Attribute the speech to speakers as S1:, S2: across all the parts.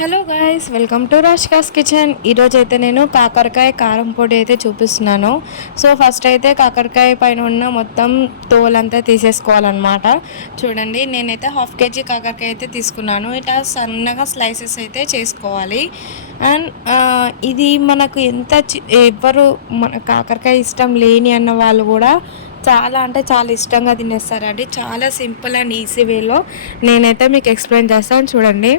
S1: Hello guys welcome to రాష్కాస్ kitchen. ఈరోజు అయితే నేను కాకరకాయ కారం పొడి అయితే చూపిస్తున్నాను. సో ఫస్ట్ అయితే కాకరకాయ పైన ఉన్న మొత్తం తోలంతా తీసేసుకోవాలన్నమాట. చూడండి నేనైతే హాఫ్ కేజీ కాకరకాయ అయితే తీసుకున్నాను. ఇట్లా సన్నగా స్లైసెస్ అయితే చేసుకోవాలి. అండ్ ఇది మనకు ఎంత ఎవరు మన కాకరకాయ ఇష్టం లేని అన్న వాళ్ళు కూడా చాలా అంటే చాలా ఇష్టంగా తినేస్తారండి. చాలా సింపుల్ అండ్ ఈజీ వేలో నేనైతే మీకు ఎక్స్ప్లెయిన్ చేస్తాను. చూడండి.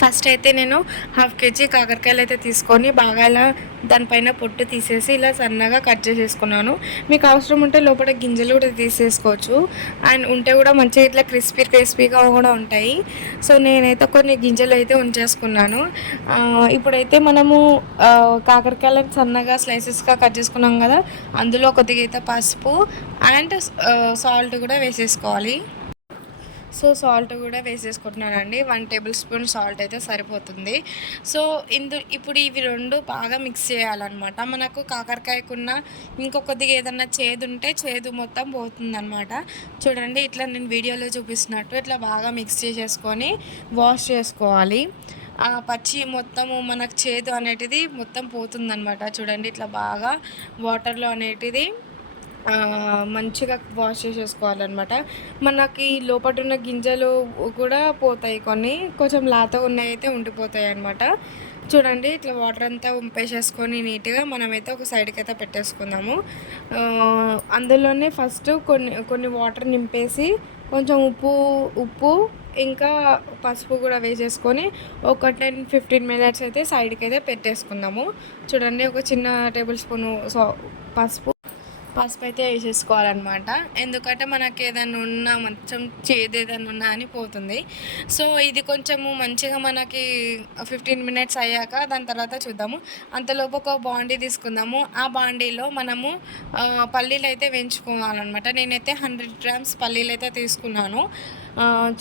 S1: ఫస్ట్ అయితే నేను హాఫ్ కేజీ కాకరకాయలు అయితే తీసుకొని బాగా ఇలా దానిపైన పొట్టు తీసేసి ఇలా సన్నగా కట్ చేసేసుకున్నాను. మీకు అవసరం ఉంటే లోపల గింజలు కూడా తీసేసుకోవచ్చు. అండ్ ఉంటే కూడా మంచిగా ఇట్లా క్రిస్పీ క్రిస్పీగా కూడా ఉంటాయి. సో నేనైతే కొన్ని గింజలు అయితే ఉంచేసుకున్నాను. ఇప్పుడైతే మనము కాకరకాయలను సన్నగా స్లైసెస్గా కట్ చేసుకున్నాం కదా అందులో కొద్దిగా అయితే పసుపు అండ్ సాల్ట్ కూడా వేసేసుకోవాలి. సో సాల్ట్ కూడా వేసేసుకుంటున్నానండి. వన్ టేబుల్ స్పూన్ సాల్ట్ అయితే సరిపోతుంది. సో ఇందు ఇప్పుడు ఇవి రెండు బాగా మిక్స్ చేయాలన్నమాట. మనకు కాకరకాయకున్న ఇంకొకదిగా ఏదన్నా చేదు ఉంటే చేదు మొత్తం పోతుందన్నమాట. చూడండి ఇట్లా నేను వీడియోలో చూపిస్తున్నట్టు ఇట్లా బాగా మిక్స్ చేసేసుకొని వాష్ చేసుకోవాలి. ఆ పచ్చి మొత్తము మనకు చేదు అనేటిది మొత్తం పోతుందన్నమాట. చూడండి ఇట్లా బాగా వాటర్లో అనేటిది మంచిగా వాష్ చేసేసుకోవాలన్నమాట. మనకి లోపల ఉన్న గింజలు కూడా పోతాయి కొన్ని. కొంచెం లాత ఉన్నాయి అయితే ఉండిపోతాయి అనమాట చూడండి ఇట్లా వాటర్ అంతా ఉంపేసేసుకొని నీట్గా మనమైతే ఒక సైడ్కి అయితే పెట్టేసుకుందాము. అందులోనే ఫస్ట్ కొన్ని కొన్ని వాటర్ నింపేసి కొంచెం ఉప్పు ఉప్పు ఇంకా పసుపు కూడా వేసేసుకొని ఒక టెన్ ఫిఫ్టీన్ మినిట్స్ అయితే సైడ్కి అయితే పెట్టేసుకుందాము. చూడండి ఒక చిన్న టేబుల్ స్పూన్ పసుపు పసుపు అయితే వేసేసుకోవాలన్నమాట. ఎందుకంటే మనకి ఏదైనా ఉన్నా కొంచెం చేదు ఏదైనా ఉన్నా అని పోతుంది. సో ఇది కొంచెము మంచిగా మనకి ఫిఫ్టీన్ మినిట్స్ అయ్యాక దాని తర్వాత చూద్దాము. అంతలోపు ఒక బాండీ తీసుకుందాము. ఆ బాండీలో మనము పల్లీలు అయితే వేయించుకోవాలన్నమాట. నేనైతే హండ్రెడ్ గ్రామ్స్ పల్లీలు అయితే తీసుకున్నాను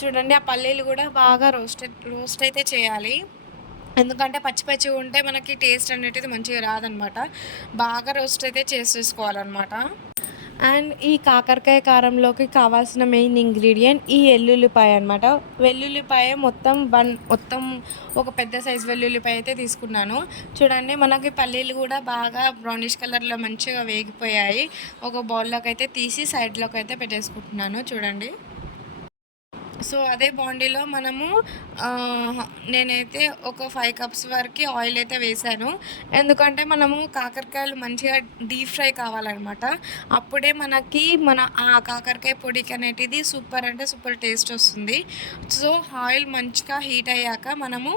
S1: చూడండి ఆ పల్లీలు కూడా బాగా రోస్ట్ రోస్ట్ అయితే చేయాలి. ఎందుకంటే పచ్చి పచ్చి ఉంటే మనకి టేస్ట్ అనేది మంచిగా రాదనమాట. బాగా రోస్ట్ అయితే చేసేసుకోవాలన్నమాట అండ్ ఈ కాకరకాయ కారంలోకి కావాల్సిన మెయిన్ ఇంగ్రీడియంట్ ఈ వెల్లుల్లిపాయ అనమాట వెల్లుల్లిపాయ మొత్తం వన్ మొత్తం ఒక పెద్ద సైజు వెల్లుల్లిపాయ అయితే తీసుకున్నాను. చూడండి మనకి పల్లీలు కూడా బాగా బ్రౌనిష్ కలర్లో మంచిగా వేగిపోయాయి. ఒక బౌల్లోకి అయితే తీసి సైడ్లోకి అయితే పెట్టేసుకుంటున్నాను. చూడండి. సో అదే బాండీలో మనము నేనైతే ఒక ఫైవ్ కప్స్ వరకు ఆయిల్ అయితే వేసాను ఎందుకంటే మనము కాకరకాయలు మంచిగా డీప్ ఫ్రై కావాలన్నమాట. అప్పుడే మనకి మన ఆ కాకరకాయ పొడికి అనేటిది సూపర్ అంటే సూపర్ టేస్ట్ వస్తుంది. సో ఆయిల్ మంచిగా హీట్ అయ్యాక మనము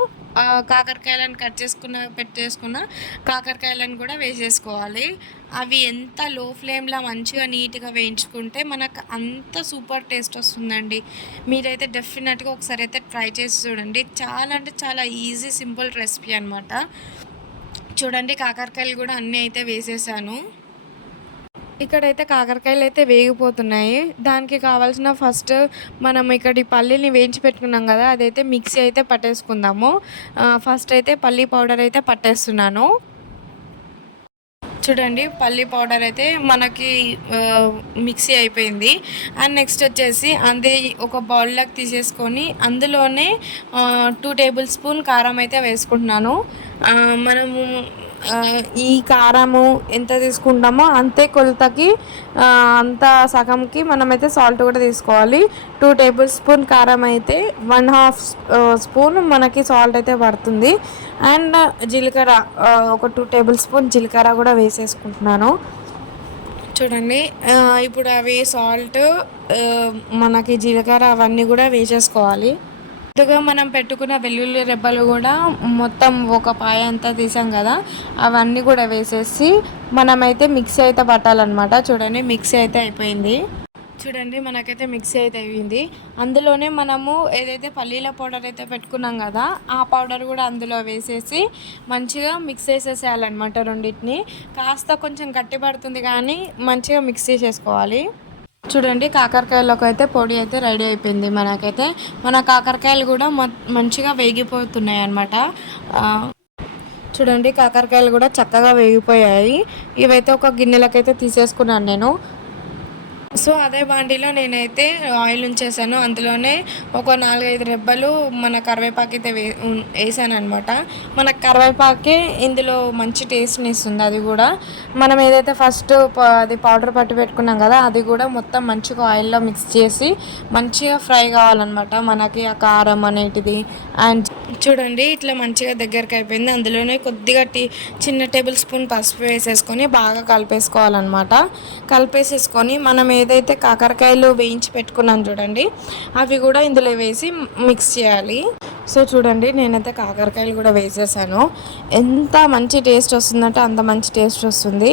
S1: కాకరకాయలను కట్ చేసుకున్న పెట్టేసుకున్న కాకరకాయలను కూడా వేసేసుకోవాలి. అవి ఎంత లో ఫ్లేమ్లో మంచిగా నీట్గా వేయించుకుంటే మనకు అంత సూపర్ టేస్ట్ వస్తుందండి. మీరైతే డెఫినెట్గా ఒకసారి అయితే ట్రై చేసి చూడండి. చాలా అంటే చాలా ఈజీ సింపుల్ రెసిపీ అనమాట చూడండి కాకరకాయలు కూడా అన్నీ అయితే వేసేసాను. ఇక్కడైతే కాకరకాయలు అయితే వేగిపోతున్నాయి. దానికి కావాల్సిన ఫస్ట్ మనం ఇక్కడ ఈ పల్లీని వేయించి పెట్టుకున్నాం కదా అదైతే మిక్సీ అయితే పట్టేసుకుందాము. ఫస్ట్ అయితే పల్లీ పౌడర్ అయితే పట్టేస్తున్నాను. చూడండి పల్లి పౌడర్ అయితే మనకి మిక్సీ అయిపోయింది. అండ్ నెక్స్ట్ వచ్చేసి అందే ఒక బౌల్లోకి తీసేసుకొని అందులోనే టూ టేబుల్ స్పూన్ కారం అయితే వేసుకుంటున్నాను. మనము ఈ కారము ఎంత తీసుకుంటామో అంతే కొలతకి అంత సగంకి మనమైతే సాల్ట్ కూడా తీసుకోవాలి. టూ టేబుల్ స్పూన్ కారం అయితే వన్ హాఫ్ స్పూన్ మనకి సాల్ట్ అయితే పడుతుంది. అండ్ జీలకర్ర ఒక టూ టేబుల్ స్పూన్ జీలకర్ర కూడా వేసేసుకుంటున్నాను. చూడండి ఇప్పుడు అవి సాల్ట్ మనకి జీలకర్ర అవన్నీ కూడా వేసేసుకోవాలి. ముందుగా మనం పెట్టుకున్న వెల్లుల్లి రెబ్బలు కూడా మొత్తం ఒక పాయ అంతా తీసాం కదా అవన్నీ కూడా వేసేసి మనమైతే మిక్సీ అయితే పట్టాలన్నమాట. చూడండి మిక్సీ అయితే అయిపోయింది. చూడండి మనకైతే మిక్సీ అయితే అయింది అందులోనే మనము ఏదైతే పల్లీల పౌడర్ అయితే పెట్టుకున్నాం కదా ఆ పౌడర్ కూడా అందులో వేసేసి మంచిగా మిక్స్ చేసేసేయాలన్నమాట రెండింటిని. కాస్త కొంచెం గట్టి పడుతుంది కానీ మంచిగా మిక్స్ చేసేసుకోవాలి. చూడండి కాకరకాయలకు అయితే పొడి అయితే రెడీ అయిపోయింది. మనకైతే మన కాకరకాయలు కూడా మంచిగా వేగిపోతున్నాయి అన్నమాట చూడండి కాకరకాయలు కూడా చక్కగా వేగిపోయాయి. ఇవైతే ఒక గిన్నెలకైతే తీసేసుకున్నాను నేను. సో అదే బాండీలో నేనైతే ఆయిల్ ఉంచేసాను. అందులోనే ఒక నాలుగైదు రెబ్బలు మన కరివేపాకు అయితే వే వేసాను అనమాట మన కరివేపాకే ఇందులో మంచి టేస్ట్ని ఇస్తుంది అది కూడా. మనం ఏదైతే ఫస్ట్ అది పౌడర్ పట్టి పెట్టుకున్నాం కదా అది కూడా మొత్తం మంచిగా ఆయిల్లో మిక్స్ చేసి మంచిగా ఫ్రై కావాలన్నమాట. మనకి ఆ కారం అనేటిది అండ్ చూడండి ఇట్లా మంచిగా దగ్గరికి అయిపోయింది. అందులోనే కొద్దిగా టీ చిన్న టేబుల్ స్పూన్ పసుపు వేసేసుకొని బాగా కలిపేసుకోవాలన్నమాట. కలిపేసేసుకొని మనం ఏదైతే కాకరకాయలు వేయించి పెట్టుకున్నాను చూడండి అవి కూడా ఇందులో వేసి మిక్స్ చేయాలి. సో చూడండి నేనైతే కాకరకాయలు కూడా వేసేసాను. ఎంత మంచి టేస్ట్ వస్తుందంటే అంత మంచి టేస్ట్ వస్తుంది.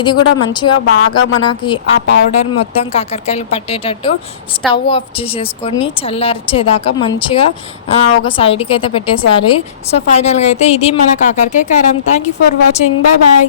S1: ఇది కూడా మంచిగా బాగా మనకి ఆ పౌడర్ మొత్తం కాకరకాయలు పట్టేటట్టు స్టవ్ ఆఫ్ చేసేసుకొని చల్లార్చేదాకా మంచిగా ఒక సైడ్కి అయితే పెట్టేసేయాలి. సో ఫైనల్గా అయితే ఇది మన కాకరకాయ కారం. Thank you for watching bye bye